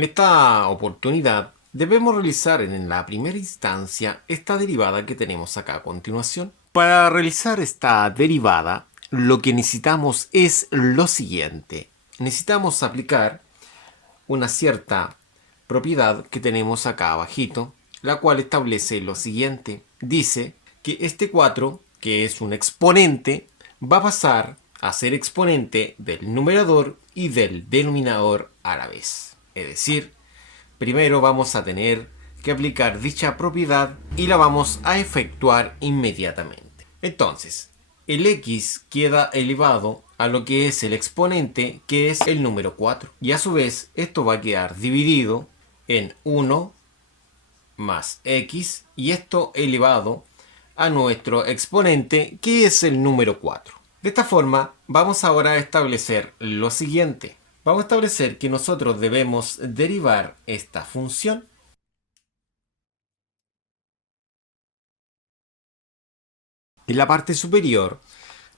En esta oportunidad debemos realizar en la primera instancia esta derivada que tenemos acá a continuación. Para realizar esta derivada, lo que necesitamos es lo siguiente. Necesitamos aplicar una cierta propiedad que tenemos acá abajito, la cual establece lo siguiente. Dice que este 4, que es un exponente, va a pasar a ser exponente del numerador y del denominador a la vez. Es decir, primero vamos a tener que aplicar dicha propiedad y la vamos a efectuar inmediatamente. Entonces, el x queda elevado a lo que es el exponente, que es el número 4. Y a su vez, esto va a quedar dividido en 1 más x, y esto elevado a nuestro exponente, que es el número 4. De esta forma, vamos ahora a establecer lo siguiente. Vamos a establecer que nosotros debemos derivar esta función. En la parte superior,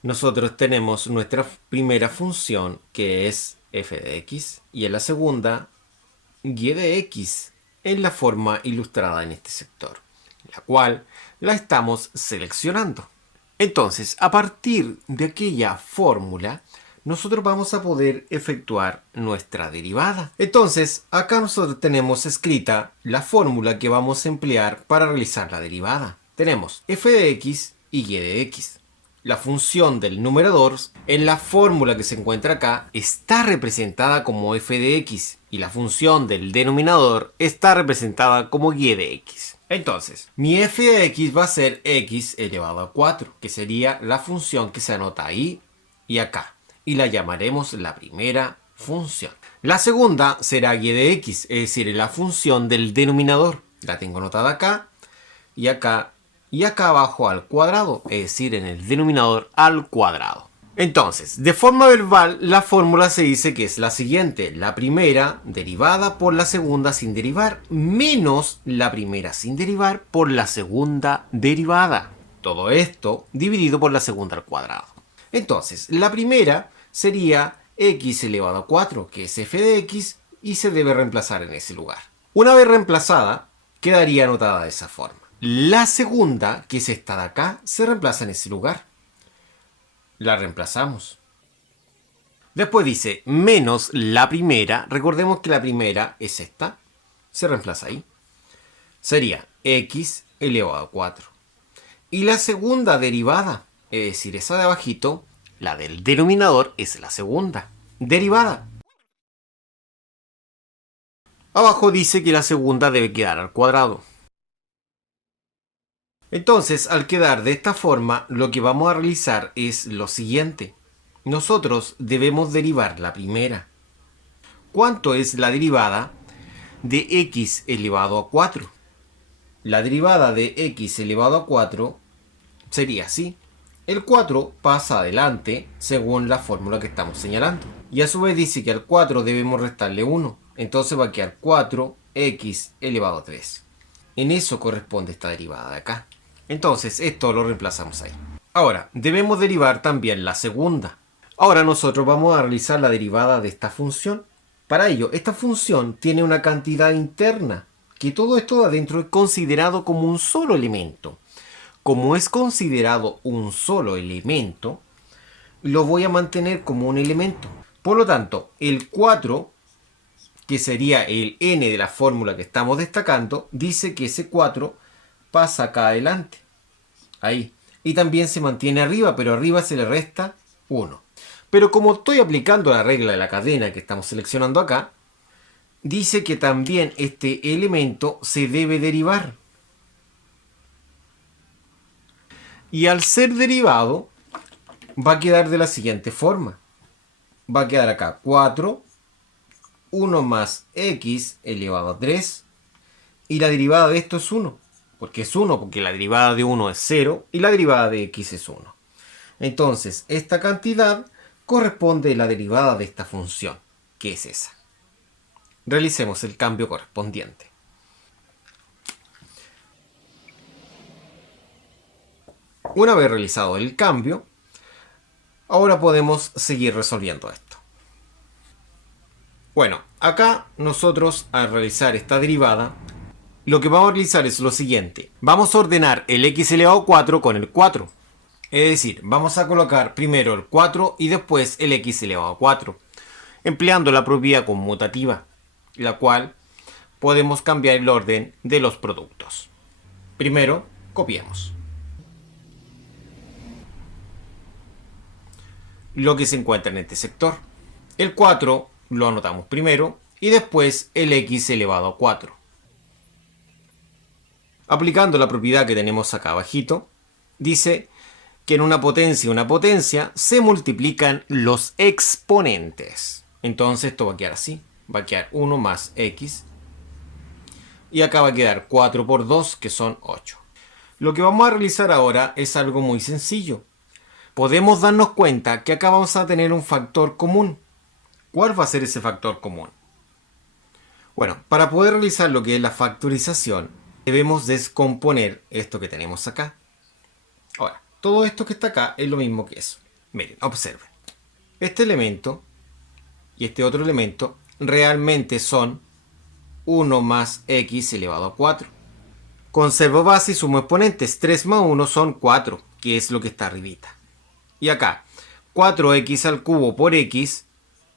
nosotros tenemos nuestra primera función, que es f de x, y en la segunda, y de x, en la forma ilustrada en este sector, la cual la estamos seleccionando. Entonces, a partir de aquella fórmula, nosotros vamos a poder efectuar nuestra derivada. Entonces, acá nosotros tenemos escrita la fórmula que vamos a emplear para realizar la derivada. Tenemos f de x y y de x. La función del numerador en la fórmula que se encuentra acá está representada como f de x y la función del denominador está representada como y de x. Entonces, mi f de x va a ser x elevado a 4, que sería la función que se anota ahí y acá, y la llamaremos la primera función. La segunda será y de x, es decir, la función del denominador. La tengo anotada acá y acá abajo al cuadrado, es decir, en el denominador al cuadrado. Entonces, de forma verbal, la fórmula se dice que es la siguiente: la primera derivada por la segunda sin derivar, menos la primera sin derivar por la segunda derivada. Todo esto dividido por la segunda al cuadrado. Entonces, la primera sería x elevado a 4, que es f de x, y se debe reemplazar en ese lugar. Una vez reemplazada, quedaría anotada de esa forma. La segunda, que es esta de acá, se reemplaza en ese lugar. La reemplazamos. Después dice menos la primera. Recordemos que la primera es esta. Se reemplaza ahí. Sería x elevado a 4. Y la segunda derivada, es decir, esa de abajito, la del denominador, es la segunda derivada. Abajo dice que la segunda debe quedar al cuadrado. Entonces, al quedar de esta forma, lo que vamos a realizar es lo siguiente. Nosotros debemos derivar la primera. ¿Cuánto es la derivada de x elevado a 4? La derivada de x elevado a 4 sería así. El 4 pasa adelante según la fórmula que estamos señalando. Y a su vez dice que al 4 debemos restarle 1. Entonces va a quedar 4x elevado a 3. En eso corresponde esta derivada de acá. Entonces esto lo reemplazamos ahí. Ahora, debemos derivar también la segunda. Ahora nosotros vamos a realizar la derivada de esta función. Para ello, esta función tiene una cantidad interna, que todo esto de adentro es considerado como un solo elemento. Como es considerado un solo elemento, lo voy a mantener como un elemento. Por lo tanto, el 4, que sería el n de la fórmula que estamos destacando, dice que ese 4 pasa acá adelante. Ahí. Y también se mantiene arriba, pero arriba se le resta 1. Pero como estoy aplicando la regla de la cadena que estamos seleccionando acá, dice que también este elemento se debe derivar. Y al ser derivado, va a quedar de la siguiente forma. Va a quedar acá 4, 1 más x elevado a 3. Y la derivada de esto es 1. Porque es 1, porque la derivada de 1 es 0 y la derivada de x es 1. Entonces, esta cantidad corresponde a la derivada de esta función, que es esa. Realicemos el cambio correspondiente. Una vez realizado el cambio, ahora podemos seguir resolviendo esto. Bueno, acá nosotros al realizar esta derivada, lo que vamos a realizar es lo siguiente. Vamos a ordenar el x elevado a 4 con el 4. Es decir, vamos a colocar primero el 4 y después el x elevado a 4, empleando la propiedad conmutativa, la cual podemos cambiar el orden de los productos. Primero, copiamos lo que se encuentra en este sector. El 4 lo anotamos primero y después el x elevado a 4. Aplicando la propiedad que tenemos acá abajito, dice que en una potencia se multiplican los exponentes. Entonces esto va a quedar así. Va a quedar 1 más x. Y acá va a quedar 4 por 2, que son 8. Lo que vamos a realizar ahora es algo muy sencillo. Podemos darnos cuenta que acá vamos a tener un factor común. ¿Cuál va a ser ese factor común? Bueno, para poder realizar lo que es la factorización, debemos descomponer esto que tenemos acá. Ahora, todo esto que está acá es lo mismo que eso. Miren, observen. Este elemento y este otro elemento realmente son 1 más x elevado a 4. Conservo base y sumo exponentes. 3 más 1 son 4, que es lo que está arribita. Y acá, 4x al cubo por x,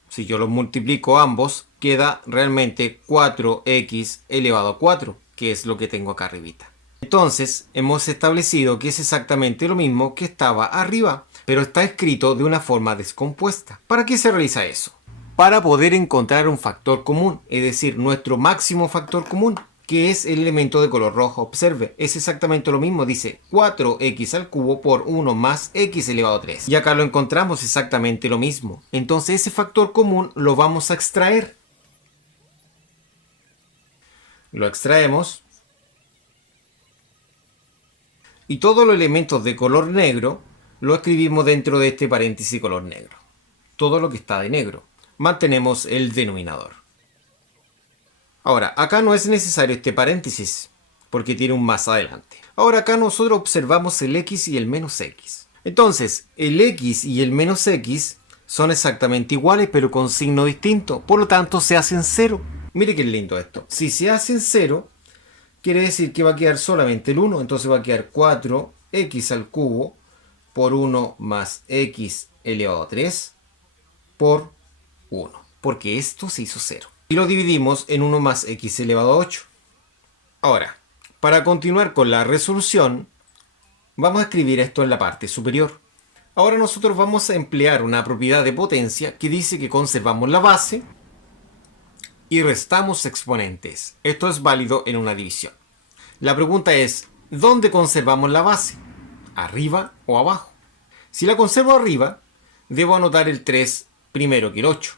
si yo los multiplico ambos, queda realmente 4x elevado a 4, que es lo que tengo acá arribita. Entonces, hemos establecido que es exactamente lo mismo que estaba arriba, pero está escrito de una forma descompuesta. ¿Para qué se realiza eso? Para poder encontrar un factor común, es decir, nuestro máximo factor común, que es el elemento de color rojo. Observe, es exactamente lo mismo, dice 4x al cubo por 1 más x elevado a 3. Y acá lo encontramos exactamente lo mismo. Entonces ese factor común lo vamos a extraer. Lo extraemos. Y todos los elementos de color negro lo escribimos dentro de este paréntesis color negro. Todo lo que está de negro. Mantenemos el denominador. Ahora, acá no es necesario este paréntesis, porque tiene un más adelante. Ahora acá nosotros observamos el x y el menos x. Entonces, el x y el menos x son exactamente iguales, pero con signo distinto. Por lo tanto, se hacen 0. Mire qué lindo esto. Si se hacen 0, quiere decir que va a quedar solamente el 1. Entonces va a quedar 4x al cubo por 1 más x elevado a 3 por 1. Porque esto se hizo 0. Y lo dividimos en 1 más x elevado a 8. Ahora, para continuar con la resolución, vamos a escribir esto en la parte superior. Ahora nosotros vamos a emplear una propiedad de potencia que dice que conservamos la base y restamos exponentes. Esto es válido en una división. La pregunta es, ¿dónde conservamos la base? ¿Arriba o abajo? Si la conservo arriba, debo anotar el 3 primero que el 8.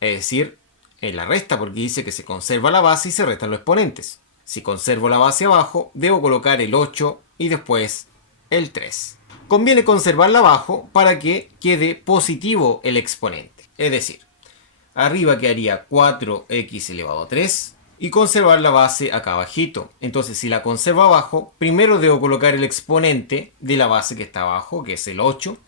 Es decir, en la resta, porque dice que se conserva la base y se restan los exponentes. Si conservo la base abajo, debo colocar el 8 y después el 3. Conviene conservarla abajo para que quede positivo el exponente. Es decir, arriba quedaría 4x elevado a 3 y conservar la base acá abajito. Entonces, si la conservo abajo, primero debo colocar el exponente de la base que está abajo, que es el 8,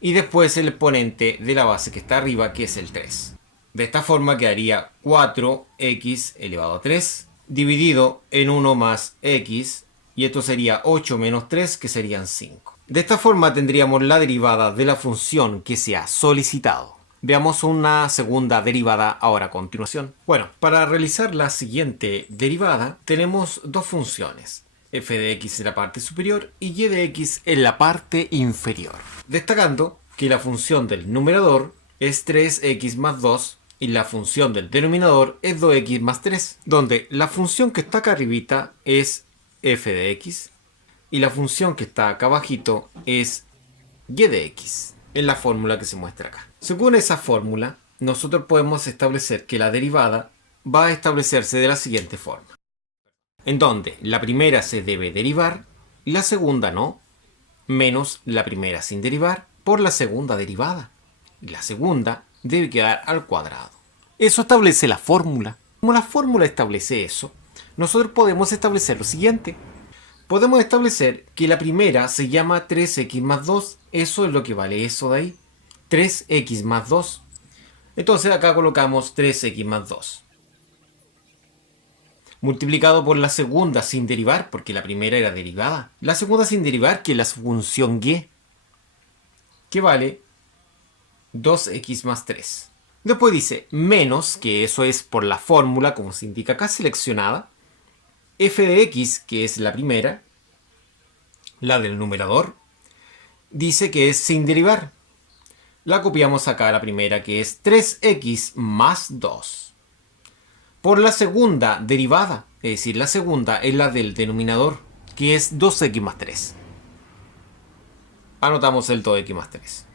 y después el exponente de la base que está arriba, que es el 3. De esta forma quedaría 4x elevado a 3 dividido en 1 más x, y esto sería 8 menos 3, que serían 5. De esta forma tendríamos la derivada de la función que se ha solicitado. Veamos una segunda derivada ahora a continuación. Bueno, para realizar la siguiente derivada tenemos dos funciones, f de x en la parte superior y y de x en la parte inferior. Destacando que la función del numerador es 3x más 2 y la función del denominador es 2x más 3, donde la función que está acá arribita es f de x y la función que está acá abajito es y de x, en la fórmula que se muestra acá. Según esa fórmula, nosotros podemos establecer que la derivada va a establecerse de la siguiente forma, en donde la primera se debe derivar y la segunda no, menos la primera sin derivar por la segunda derivada. Y la segunda debe quedar al cuadrado. Eso establece la fórmula. Como la fórmula establece eso, nosotros podemos establecer lo siguiente. Podemos establecer que la primera se llama 3x más 2. Eso es lo que vale eso de ahí. 3x más 2. Entonces acá colocamos 3x más 2. Multiplicado por la segunda sin derivar, porque la primera era derivada. La segunda sin derivar, que es la función y, que vale 2x más 3. Después dice menos, que eso es por la fórmula, como se indica acá, seleccionada. F de x, que es la primera, la del numerador, dice que es sin derivar. La copiamos acá a la primera, que es 3x más 2. Por la segunda derivada, es decir, la segunda es la del denominador, que es 2x más 3. Anotamos el 2x más 3.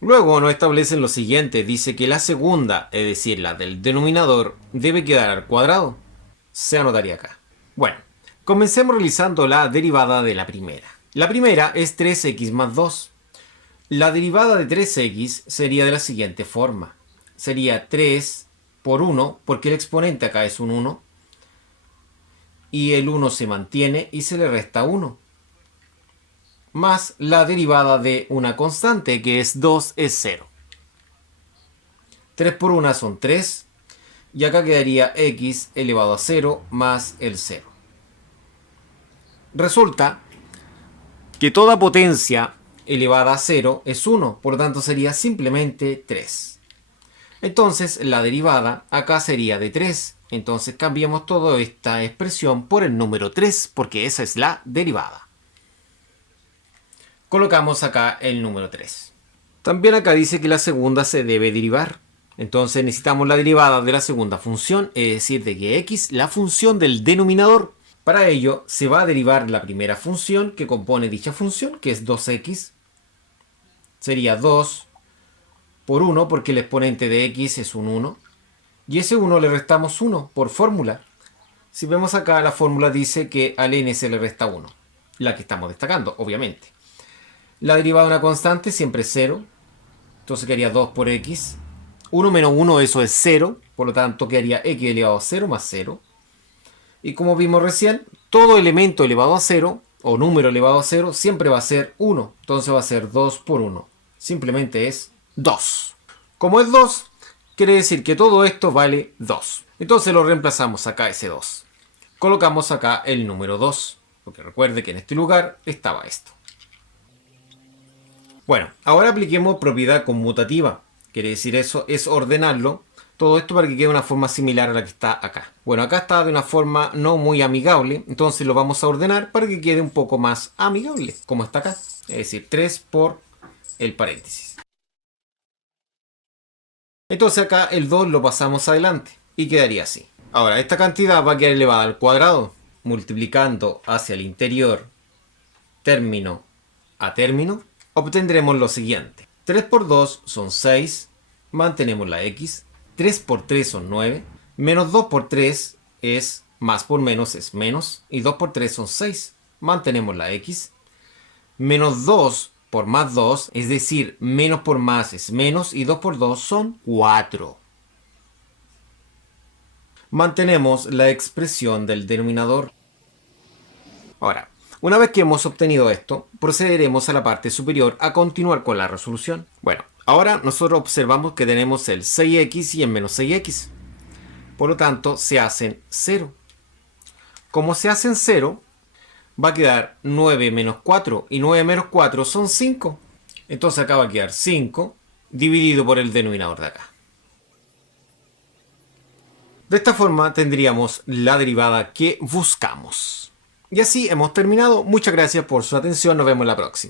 Luego nos establecen lo siguiente, dice que la segunda, es decir, la del denominador, debe quedar al cuadrado. Se anotaría acá. Bueno, comencemos realizando la derivada de la primera. La primera es 3x más 2. La derivada de 3x sería de la siguiente forma. Sería 3 por 1, porque el exponente acá es un 1. Y el 1 se mantiene y se le resta 1. Más la derivada de una constante, que es 2, es 0. 3 por 1 son 3. Y acá quedaría x elevado a 0 más el 0. Resulta que toda potencia elevada a 0 es 1. Por lo tanto sería simplemente 3. Entonces la derivada acá sería de 3. Entonces cambiamos toda esta expresión por el número 3, porque esa es la derivada. Colocamos acá el número 3. También acá dice que la segunda se debe derivar. Entonces necesitamos la derivada de la segunda función, es decir, de que x, la función del denominador. Para ello se va a derivar la primera función que compone dicha función, que es 2x. Sería 2 por 1, porque el exponente de x es un 1. Y ese 1 le restamos 1 por fórmula. Si vemos acá, la fórmula dice que al n se le resta 1. La que estamos destacando, obviamente. La derivada de una constante siempre es 0. Entonces quedaría 2 por x. 1 menos 1, eso es 0. Por lo tanto, quedaría x elevado a 0 más 0. Y como vimos recién, todo elemento elevado a 0, o número elevado a 0, siempre va a ser 1. Entonces va a ser 2 por 1. Simplemente es 2. Como es 2, quiere decir que todo esto vale 2. Entonces lo reemplazamos acá, ese 2. Colocamos acá el número 2. Porque recuerde que en este lugar estaba esto. Bueno, ahora apliquemos propiedad conmutativa. Quiere decir eso, es ordenarlo. Todo esto para que quede de una forma similar a la que está acá. Bueno, acá está de una forma no muy amigable. Entonces lo vamos a ordenar para que quede un poco más amigable, como está acá. Es decir, 3 por el paréntesis. Entonces acá el 2 lo pasamos adelante y quedaría así. Ahora, esta cantidad va a quedar elevada al cuadrado, multiplicando hacia el interior término a término. Obtendremos lo siguiente. 3 por 2 son 6, mantenemos la x. 3 por 3 son 9, menos 2 por 3 es más por menos es menos, y 2 por 3 son 6, mantenemos la x. Menos 2 por más 2, es decir, menos por más es menos, y 2 por 2 son 4. Mantenemos la expresión del denominador. Ahora, una vez que hemos obtenido esto, procederemos a la parte superior a continuar con la resolución. Bueno, ahora nosotros observamos que tenemos el 6x y el menos 6x. Por lo tanto, se hacen 0. Como se hacen 0, va a quedar 9 menos 4. Y 9 menos 4 son 5. Entonces acá va a quedar 5 dividido por el denominador de acá. De esta forma tendríamos la derivada que buscamos. Y así hemos terminado. Muchas gracias por su atención. Nos vemos la próxima.